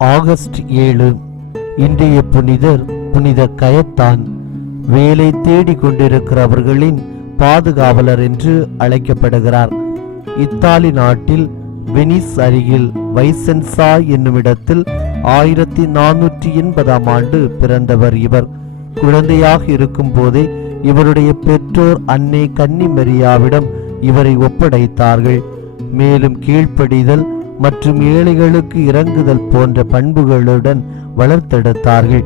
August ஏழு. இன்றைய புனிதர் புனித கயத்தான் வேலை தேடிக் கொண்டிருக்கிறவர்களின் பாதுகாவலர் என்று அழைக்கப்படுகிறார். இத்தாலி நாட்டில் வெனிஸ் அருகில் வைசென்சா என்னுமிடத்தில் ஆயிரத்தி நானூற்றி எண்பதாம் ஆண்டு பிறந்தவர் இவர். குழந்தையாக இருக்கும் போதே இவருடைய பெற்றோர் அன்னை கன்னி மரியாவிடம் இவரை ஒப்படைத்தார்கள். மேலும் கீழ்ப்படிதல் மற்றும் ஏழைகளுக்கு இறங்குதல் போன்ற பண்புகளுடன் வளர்த்தெடுத்தார்கள்.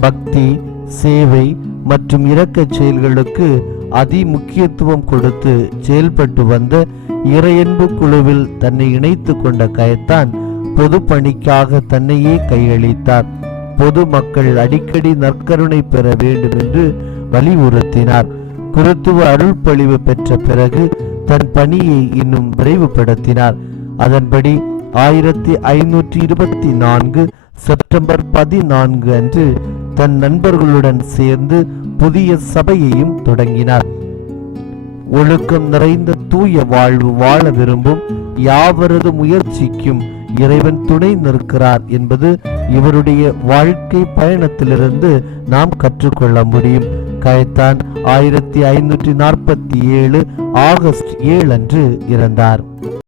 பக்தி சேவை மற்றும் இரக்கச் செயல்களுக்கு அதி முக்கியத்துவம் கொடுத்து செயல்பட்டு வந்த இறையன்பு குழுவில் தன்னை இணைத்து கொண்ட கயத்தான் பொது பணிக்காக தன்னையே கையளித்தார். பொது மக்கள் அடிக்கடி நற்கருணை பெற வேண்டும் என்று வலியுறுத்தினார். குருத்துவ அருள்பொழிவு பெற்ற பிறகு தன் பணியை இன்னும் விரைவுபடுத்தினார். அதன்படி ஆயிரத்தி ஐநூற்றி இருபத்தி நான்கு செப்டம்பர் பதினான்கு அன்று தன் நண்பர்களுடன் சேர்ந்து புதிய சபையையும் தொடங்கினார். ஒழுக்கம் நிறைந்த தூய வாழ்வு வாழ விரும்பும் யாவரது முயற்சிக்கும் இறைவன் துணை நிற்கிறார் என்பது இவருடைய வாழ்க்கை பயணத்திலிருந்து நாம் கற்றுக்கொள்ள முடியும். கயத்தான் ஆயிரத்தி ஐநூற்றி நாற்பத்தி ஏழு ஆகஸ்ட் ஏழு அன்று இறந்தார்.